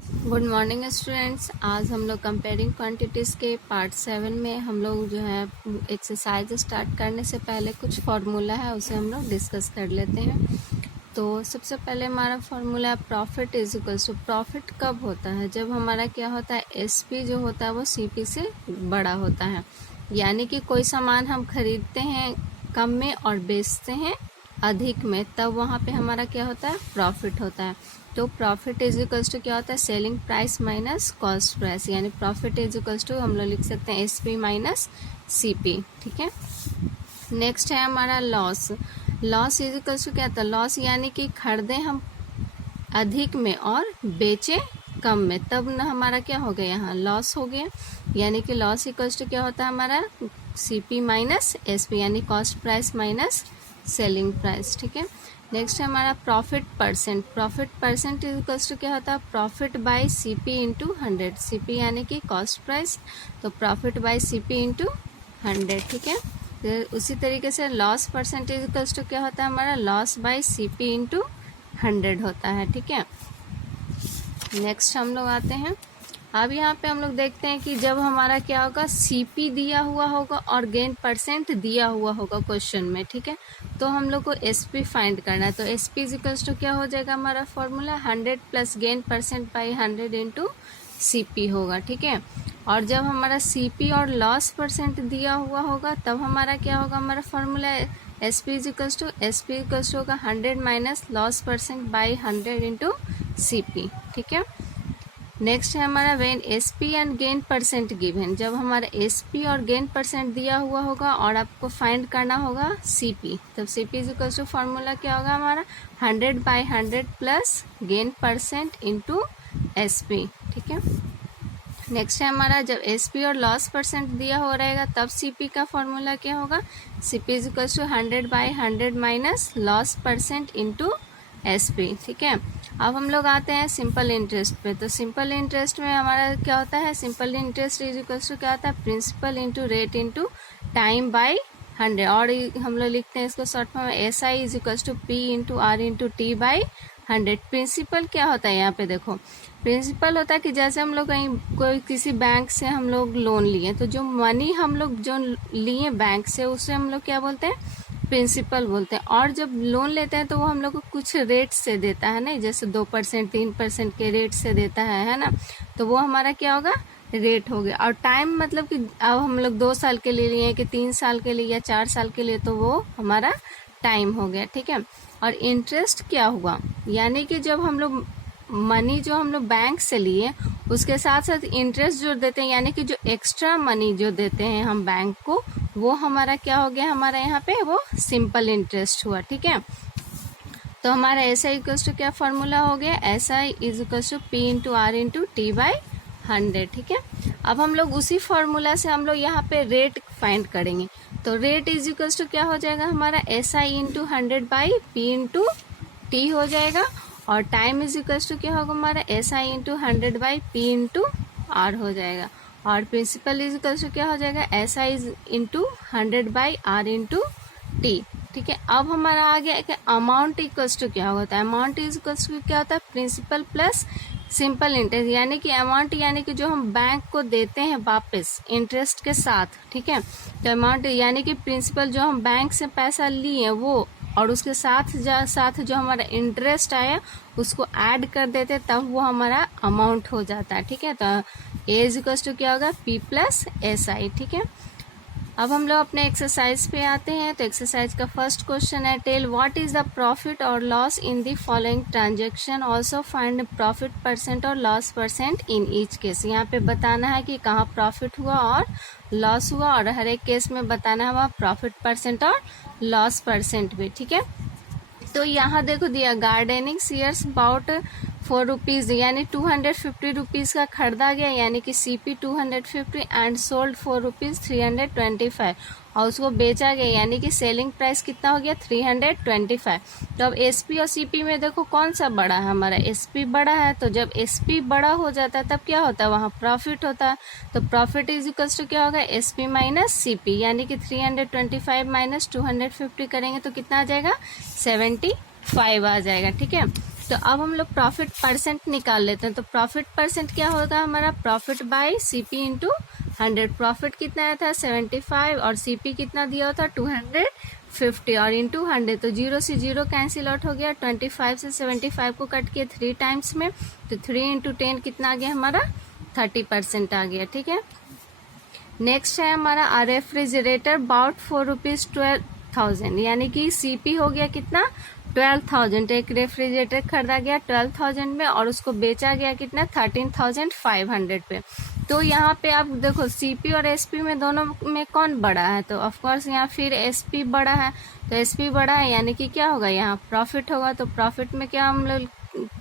Good morning students. आज हम लोग कंपेयरिंग क्वांटिटीज़ के पार्ट 7 में हम लोग जो है एक्सरसाइज स्टार्ट करने से पहले कुछ फार्मूला है उसे हम लोग डिस्कस कर लेते हैं। तो सबसे पहले हमारा फार्मूला है profit is equals to, profit कब होता है? जब हमारा क्या होता है, एसपी जो होता है वो सीपी से बड़ा होता है। यानी कि कोई सामान हम खरीदते हैं कम में और बेचते हैं अधिक में, तब वहाँ पे हमारा क्या होता है, प्रॉफिट होता है। तो प्रॉफिट इज इक्वल्स टू क्या होता है, selling price minus cost price, यानी प्रॉफिट इज इक्वल्स टू हम लोग लिख सकते हैं एसपी माइनस सीपी। ठीक है। नेक्स्ट है हमारा loss. Loss is equals to क्या था, लॉस यानी कि खरीदे हम अधिक में और बेचे कम में, तब न हमारा क्या हो गया, यहाँ लॉस हो गया। यानी कि लॉस इक्वल्स टू क्या होता है हमारा सीपी माइनस एसपी, यानी cost price minus selling price. ठीक है। नेक्स्ट है हमारा profit percent. Profit percent equals to क्या होता है, profit by CP into 100। CP यानी कि कॉस्ट प्राइस, तो प्रॉफिट बाय सीपी इंटू 100। ठीक है। तो उसी तरीके से लॉस परसेंटेज इक्वल्स टू क्या होता है हमारा, लॉस बाय सीपी इंटू 100 होता है। ठीक है। नेक्स्ट हम लोग आते हैं, अब यहाँ पे हम लोग देखते हैं कि जब हमारा क्या होगा, सीपी दिया हुआ होगा और गेन परसेंट दिया हुआ होगा क्वेश्चन में। ठीक है। तो हम लोग को एसपी फाइंड करना है। तो एसपी इक्वल्स टू क्या हो जाएगा हमारा formula, 100 plus gain percent by 100 into CP होगा। ठीक है। और जब हमारा सीपी और लॉस परसेंट दिया हुआ होगा तब हमारा क्या होगा, हमारा फॉर्मूला एसपी इक्वल्स टू होगा 100 minus loss percent by 100 into CP. ठीक है। नेक्स्ट है हमारा when SP and gain percent given. जब हमारा एसपी और गेन परसेंट दिया हुआ होगा और आपको फाइंड करना होगा सीपी, तब सीपी इक्वल्स टू फॉर्मूला क्या होगा हमारा 100 by 100 plus gain percent into SP. ठीक है। नेक्स्ट है हमारा जब एसपी और लॉस परसेंट दिया हो रहेगा तब सीपी का फॉर्मूला क्या होगा, CP equals to 100 by 100 minus loss percent into SP. ठीक है। अब हम लोग आते हैं सिंपल इंटरेस्ट पे। तो सिंपल इंटरेस्ट में हमारा क्या होता है, simple interest is equals to क्या होता है, principal into rate into time by 100। और हम लोग लिखते हैं इसको शॉर्ट फॉर्म में S I is equals to P into R into T by 100। Principal क्या होता है, यहाँ पे देखो प्रिंसिपल होता है कि जैसे हम लोग कहीं कोई किसी बैंक से हम लोग लोन लिए, तो जो मनी हम लोग जो लिए बैंक से उसे हम लोग क्या बोलते हैं, प्रिंसिपल बोलते हैं। और जब लोन लेते हैं तो वो हम लोग को कुछ रेट से देता है ना, जैसे 2% 3% के रेट से देता है ना, तो वो हमारा क्या होगा, रेट हो गया। और टाइम मतलब कि अब हम लोग 2 साल के लिए लिए कि 3 साल के लिए या 4 साल के लिए, तो वो हमारा टाइम हो गया। ठीक है। और इंटरेस्ट क्या हुआ, यानी कि जब हम लोग मनी जो हम लोग बैंक से लिए उसके साथ साथ इंटरेस्ट जो देते हैं, यानी कि जो एक्स्ट्रा मनी जो देते हैं हम बैंक को, वो हमारा क्या हो गया, हमारा यहाँ पे वो सिंपल इंटरेस्ट हुआ। ठीक है। तो हमारा एस आई इक्वल्स टू क्या फॉर्मूला हो गया, S I is equals to P into R into T by 100। ठीक है। अब हम लोग उसी फॉर्मूला से हम लोग यहाँ पे रेट फाइंड करेंगे। तो रेट इज इक्वल्स टू क्या हो जाएगा हमारा, S I into 100 by P into T हो जाएगा। और टाइम इज इक्वल्स टू क्या होगा हमारा, S I into 100 by P into R हो जाएगा। और प्रिंसिपल इज इक्वल्स टू क्या हो जाएगा, S I into 100 by R into T. ठीक है। अब हमारा आ गया कि अमाउंट इक्वल्स टू क्या होता है, अमाउंट इज इक्वल्स टू क्या होता है, प्रिंसिपल प्लस सिंपल इंटरेस्ट, यानी कि अमाउंट यानी कि जो हम बैंक को देते हैं वापस इंटरेस्ट के साथ। ठीक है। तो अमाउंट यानी कि प्रिंसिपल जो हम बैंक से पैसा लिए वो, और उसके साथ जो हमारा इंटरेस्ट आया उसको ऐड कर देते, तब वो हमारा अमाउंट हो जाता है। ठीक है। तो ए इज इक्वल्स टू क्या होगा, पी प्लस एस आई। ठीक है। अब हम लोग अपने एक्सरसाइज पे आते हैं। तो एक्सरसाइज का फर्स्ट क्वेश्चन है, tell what is the profit और loss in the following transaction, also find profit percent और loss percent in each case. यहाँ पे बताना है कि कहाँ प्रॉफिट हुआ और लॉस हुआ, और हर एक केस में बताना है वहाँ प्रॉफिट परसेंट और लॉस परसेंट भी। ठीक है। तो यहाँ देखो दिया, गार्डनिंग शेयर्स अबाउट 4 रुपीज़, यानी 250 रुपीज़ का खरीदा गया, यानी कि सीपी 250 एंड सोल्ड 4 रुपीज़ 325, और उसको बेचा गया, यानी कि सेलिंग प्राइस कितना हो गया 325। तो अब एसपी और सीपी में देखो कौन सा बड़ा है, हमारा एसपी बड़ा है। तो जब एसपी बड़ा हो जाता है तब क्या होता है, वहाँ प्रॉफिट होता है। तो प्रॉफिट इज इक्वल्स टू क्या होगा, एसपी माइनस सीपी, यानी कि 325 माइनस 250 करेंगे तो कितना आ जाएगा, 75 आ जाएगा। ठीक है। तो अब हम लोग प्रॉफिट परसेंट निकाल लेते हैं। तो प्रॉफिट परसेंट क्या होगा हमारा, profit by CP into 100। Profit कितना आया था 75 और सीपी कितना दिया होता 250 और इंटू 100, तो 0 से 0 कैंसिल आउट हो गया। 25 से 75 को कट किए 3 टाइम्स में, तो 3 इंटू 10 कितना आ गया हमारा 30% आ गया। ठीक है, नेक्स्ट है हमारा रेफ्रिजरेटर बाउट फॉर रुपीज 12,000, यानी कि सीपी हो गया कितना 12,000। एक रेफ्रिजरेटर खरीदा गया 12,000 में और उसको बेचा गया कितना 13,500 पे। तो यहाँ पे आप देखो सीपी और एसपी में दोनों में कौन बड़ा है, तो ऑफ कोर्स यहाँ फिर एसपी बड़ा है। तो एसपी बड़ा है यानी कि क्या होगा यहाँ प्रॉफिट होगा। तो प्रॉफिट में क्या हम लोग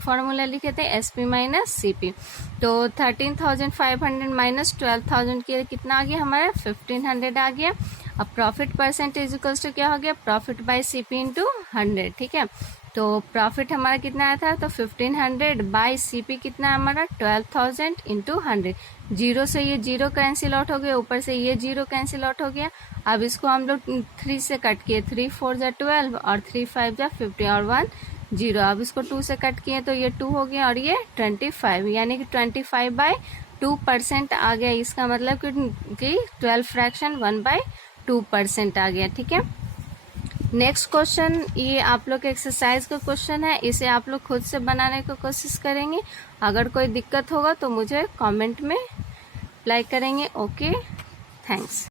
फॉर्मूला लिखे थे एसपी माइनस सीपी। तो 13,500 माइनस 12,000 के कितना आ गया हमारा 1,500 आ गया। अब प्रॉफिट परसेंटेज इक्वल्स टू क्या हो गया प्रॉफिट बाय सीपी इंटू 100। ठीक है, तो प्रॉफिट हमारा कितना आया था तो 1,500 बाय सीपी कितना हमारा 12,000 इंटू 100। जीरो से ये जीरो कैंसिल आउट हो गया, ऊपर से ये जीरो कैंसिल आउट हो गया। अब इसको हम लोग 3 से कट किए, 3 4 जा 12 और 3 5 जा 50 और 1 0। अब इसको 2 से कट किए तो ये 2 हो गया और ये 25, यानी कि 25/2% आ गया। इसका मतलब कि 12 फ्रैक्शन 1/2% आ गया। ठीक है, नेक्स्ट क्वेश्चन, ये आप लोग के एक्सरसाइज का क्वेश्चन है, इसे आप लोग खुद से बनाने की कोशिश करेंगे। अगर कोई दिक्कत होगा तो मुझे कमेंट में अप्लाई करेंगे। Okay, thanks.